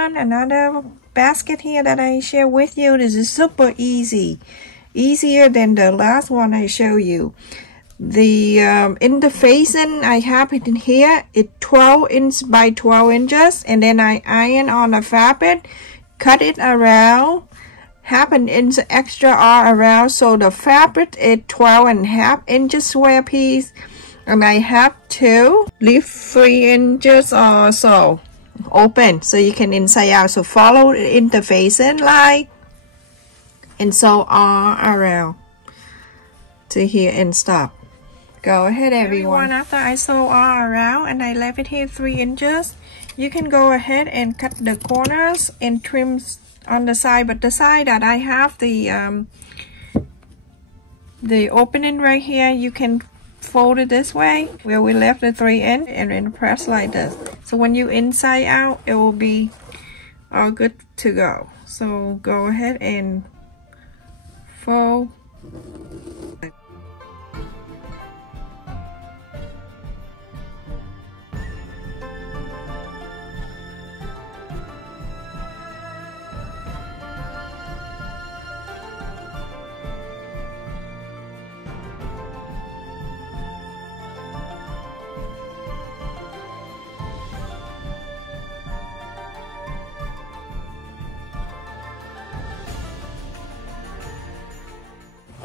one, another basket here that I share with you. This is super easy, easier than the last one I show you. The interfacing I have it in here, it's 12 inch by 12 inches, and then I iron on the fabric, cut it around, half an inch extra all around, so the fabric is 12.5 inches square piece, and I have to leave 3 inches or so open so you can inside out. So follow the interfacing line and sew all around to here and stop. Go ahead, everyone. After I sew all around and I left it here 3 inches, you can go ahead and cut the corners and trim on the side. But the side that I have the opening right here, you can fold it this way where we left the 3 inch and then press like this. So when you inside out, it will be all good to go. So go ahead and fold.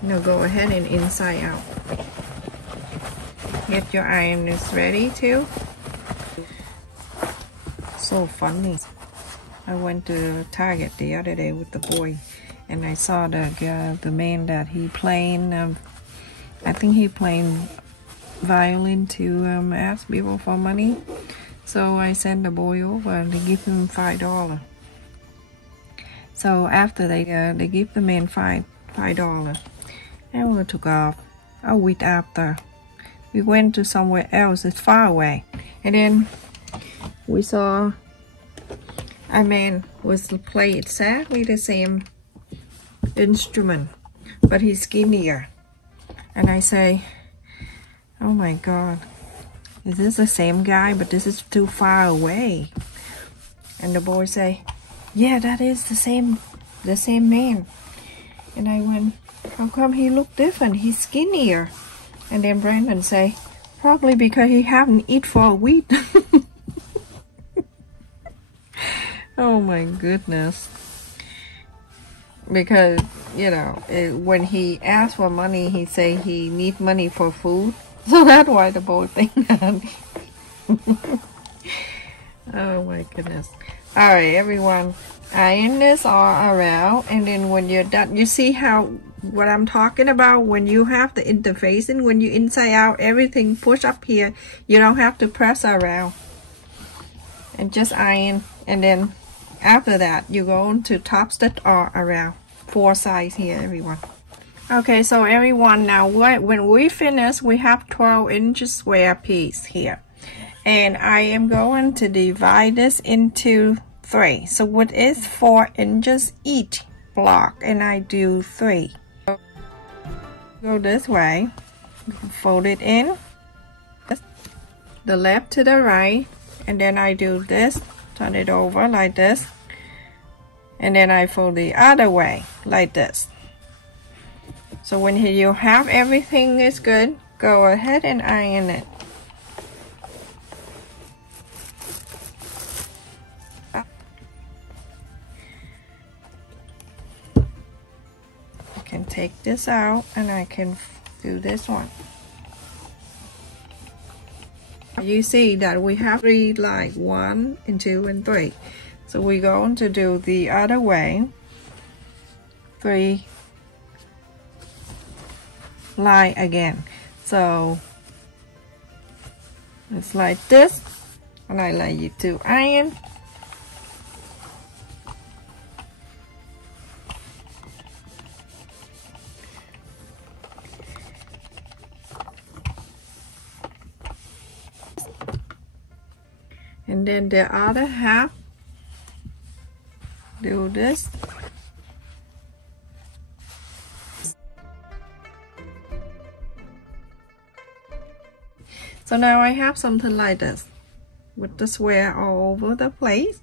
Now go ahead and inside out. Get your iron is ready too. So funny. I went to Target the other day with the boy, and I saw the man that he playing. I think he playing violin to ask people for money. So I sent the boy over and they give him $5. So after they give the man $5. And we took off. A week after, we went to somewhere else. It's far away, and then we saw a man was playing exactly the same instrument, but he's skinnier. And I say, "Oh my God, is this the same guy? But this is too far away." And the boy say, "Yeah, that is the same man." And I went, "How come he look different? He's skinnier." And then Brandon say, "Probably because he haven't eat for a week." Oh my goodness. Because, you know, when he asks for money, he say he need money for food. So that's why the boy think that. Oh my goodness. Alright, everyone. Iron this all around, and then when you're done, you see how what I'm talking about when you have the interfacing, when you inside out, everything push up here, you don't have to press around, and just iron. And then after that you go on to top stitch all around 4 sides here, everyone. Okay, so everyone, now when we finish, we have 12 inches square piece here, and I am going to divide this into 3, so what is 4 inches each block, and I do 3. Go this way, fold it in the left to the right, and then I do this, turn it over like this, and then I fold the other way like this. So when you have everything is good, go ahead and iron it. Can take this out, and I can do this one. You see that we have 3 like 1 and 2 and 3, so we're going to do the other way, 3 line again. So it's like this, and I like you to iron. And then the other half, do this. So now I have something like this with the square all over the place.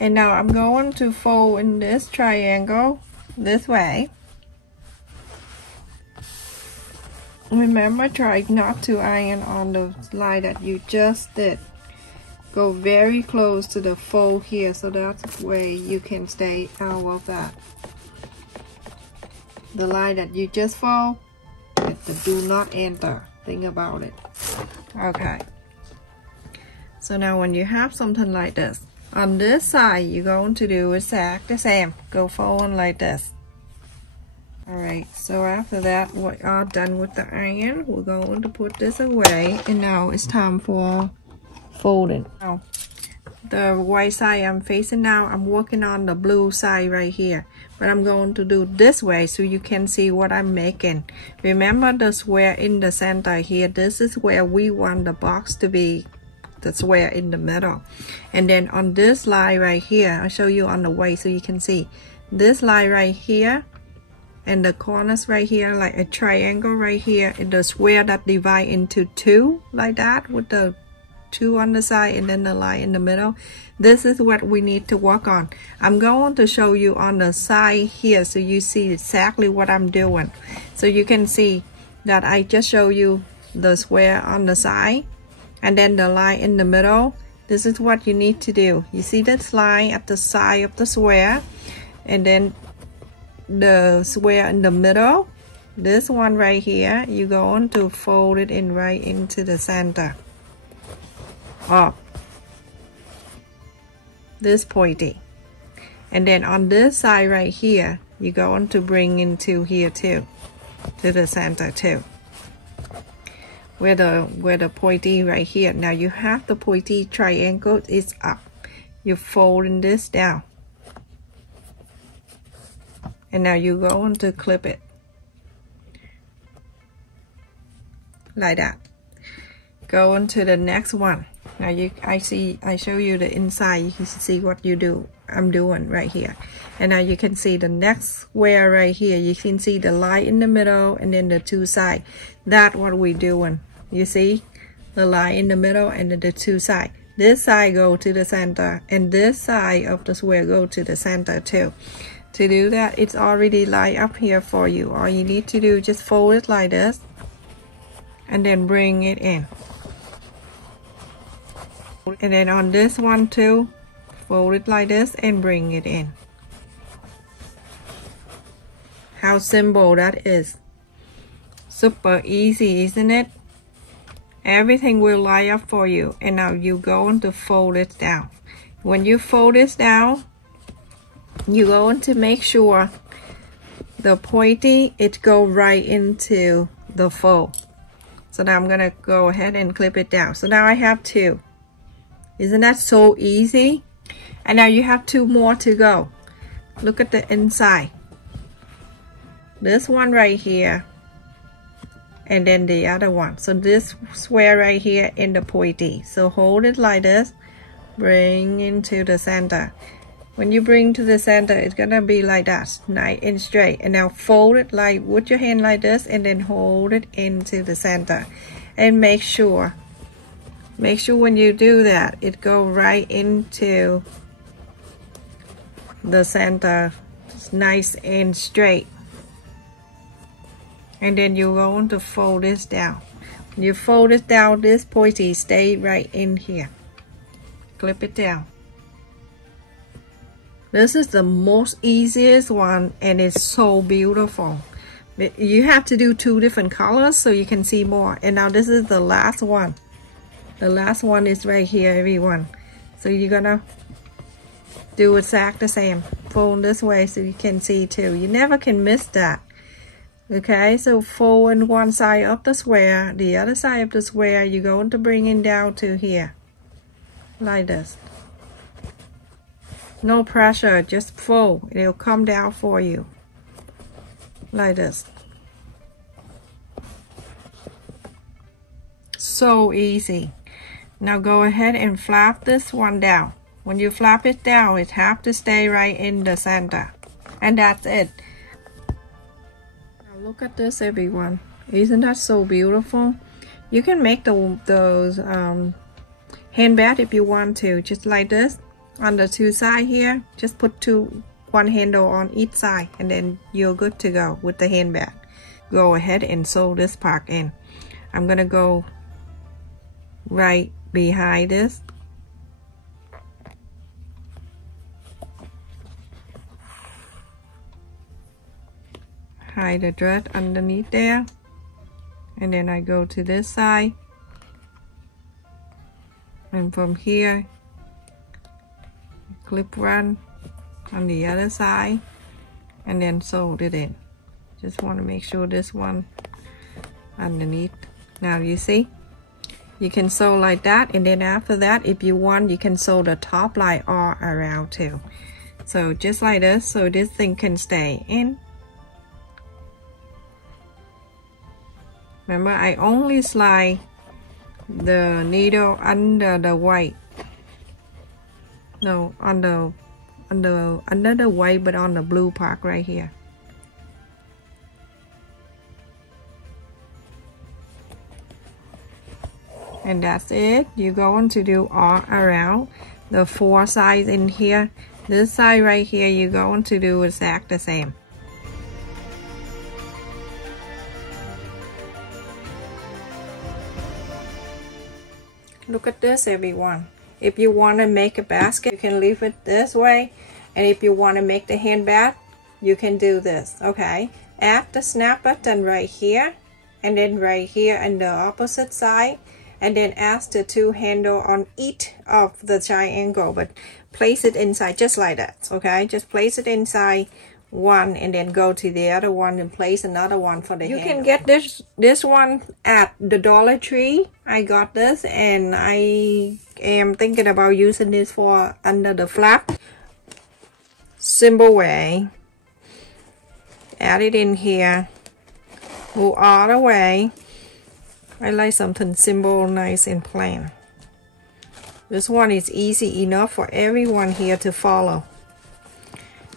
And now I'm going to fold in this triangle this way. Remember, try not to iron on the line that you just did. Go very close to the fold here, so that's the way you can stay out of that. The line that you just fold, do not enter. Think about it. Okay. So now when you have something like this, on this side, you're going to do exactly the same. Go forward like this. Alright, so after that, we are done with the iron. We're going to put this away, and now it's time for folding. Now, the white side I'm facing now, I'm working on the blue side right here. But I'm going to do this way so you can see what I'm making. Remember the square in the center here. This is where we want the box to be. The square in the middle. And then on this line right here, I'll show you on the way so you can see. This line right here, and the corners right here, like a triangle right here, and the square that divide into two like that, with the two on the side and then the line in the middle. This is what we need to work on. I'm going to show you on the side here so you see exactly what I'm doing. So you can see that I just show you the square on the side and then the line in the middle. This is what you need to do. You see this line at the side of the square, and then the square in the middle, this one right here, you're going to fold it in right into the center. Up. This pointy. And then on this side right here, you're going to bring into here too. To the center too. Where the pointy right here. Now you have the pointy triangle is up. You're folding this down. And now you're going to clip it like that. Go on to the next one. Now I show you the inside. You can see what I'm doing right here. And now you can see the next square right here. You can see the line in the middle and then the two sides. That's what we're doing. You see the line in the middle and then the two sides. This side go to the center, and this side of the square go to the center too. To do that, it's already lined up here for you. All you need to do is just fold it like this and then bring it in. And then on this one too, fold it like this and bring it in. How simple that is. Super easy, isn't it? Everything will line up for you. And now you're going to fold it down. When you fold this down, you're going to make sure the pointy, it go right into the fold. So now I'm gonna go ahead and clip it down. So now I have two. Isn't that so easy? And now you have two more to go. Look at the inside. This one right here, and then the other one. So this square right here in the pointy. So hold it like this, bring into the center. When you bring to the center, it's gonna be like that, nice and straight. And now fold it like with your hand like this, and then hold it into the center. And make sure when you do that, it go right into the center, it's nice and straight. And then you're going to fold this down. When you fold it down, this pointy stay right in here. Clip it down. This is the most easiest one, and it's so beautiful. You have to do two different colors so you can see more. And now this is the last one. The last one is right here, everyone. So you're gonna do exactly the same. Fold this way so you can see too. You never can miss that. Okay, so fold in one side of the square. The other side of the square, you're going to bring it down to here. Like this. No pressure, just fold. It'll come down for you. Like this. So easy. Now go ahead and flap this one down. When you flap it down, it have to stay right in the center. And that's it. Now look at this, everyone. Isn't that so beautiful? You can make those handbag if you want to. Just like this. on the two sides here. Just put one handle on each side, and then you're good to go with the handbag. Go ahead and sew this part in. I'm gonna go right behind this. Hide the thread underneath there, and then I go to this side, and from here clip one on the other side, and then sew it in. Just want to make sure this one underneath. Now you see, you can sew like that, and then after that, if you want, you can sew the top line all around too. So just like this, so this thing can stay in. Remember, I only slide the needle under the white. No, under the white, but on the blue part right here. And that's it. You're going to do all around the 4 sides in here. This side right here, you're going to do exactly the same. Look at this, everyone. If you want to make a basket, you can leave it this way. And if you want to make the handbag, you can do this, okay? Add the snap button right here, and then right here on the opposite side, and then add the 2 handles on each of the triangle, but place it inside just like that, okay? Just place it inside one, and then go to the other one and place another one for the handle. You can get this one at the Dollar Tree. I got this, and I am thinking about using this for under the flap. Simple way. Add it in here. Move all the way. I like something simple, nice and plain. This one is easy enough for everyone here to follow.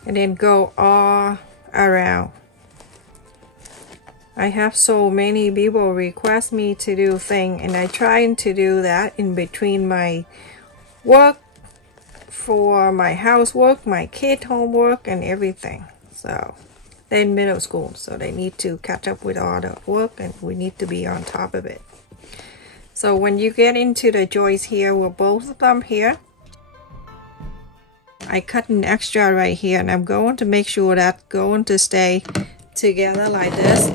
And then go all around. I have so many people request me to do things, and I try to do that in between my work, for my housework, my kid homework, and everything. So they're in middle school, so they need to catch up with all the work, and we need to be on top of it. So when you get into the joints here with both of them here, I cut an extra right here, and I'm going to make sure that's going to stay together like this.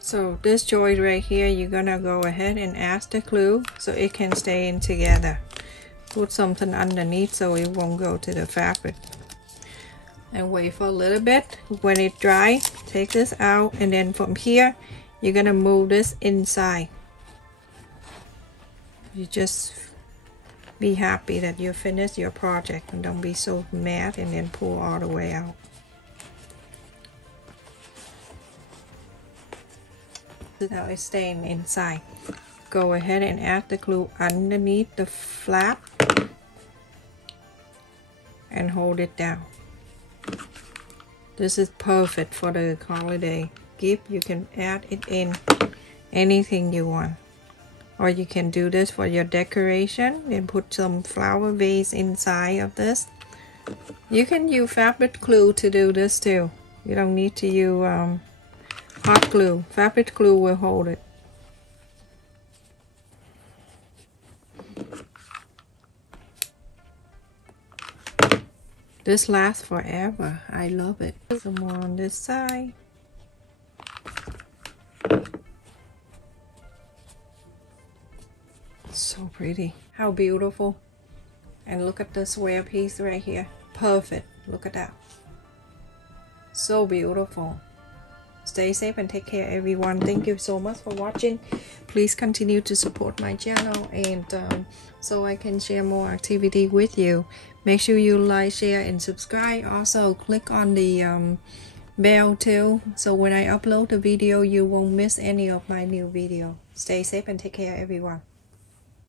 So this joint right here, you're gonna go ahead and add the glue so it can stay in together. Put something underneath so it won't go to the fabric. And wait for a little bit. When it dry, take this out, and then from here you're gonna move this inside. You just be happy that you finished your project, and don't be so mad and then pull all the way out. This is how it's staying inside. Go ahead and add the glue underneath the flap and hold it down. This is perfect for the holiday gift. You can add it in anything you want, or you can do this for your decoration and put some flower vase inside of this. You can use fabric glue to do this too. You don't need to use hot glue. Fabric glue will hold it. This lasts forever. I love it. Some more on this side. So pretty. How beautiful. And look at the square piece right here. Perfect. Look at that. So beautiful. Stay safe and take care, everyone. Thank you so much for watching. Please continue to support my channel, and so I can share more activity with you. Make sure you like, share, and subscribe. Also click on the bell too, so when I upload the video you won't miss any of my new video. Stay safe and take care, everyone.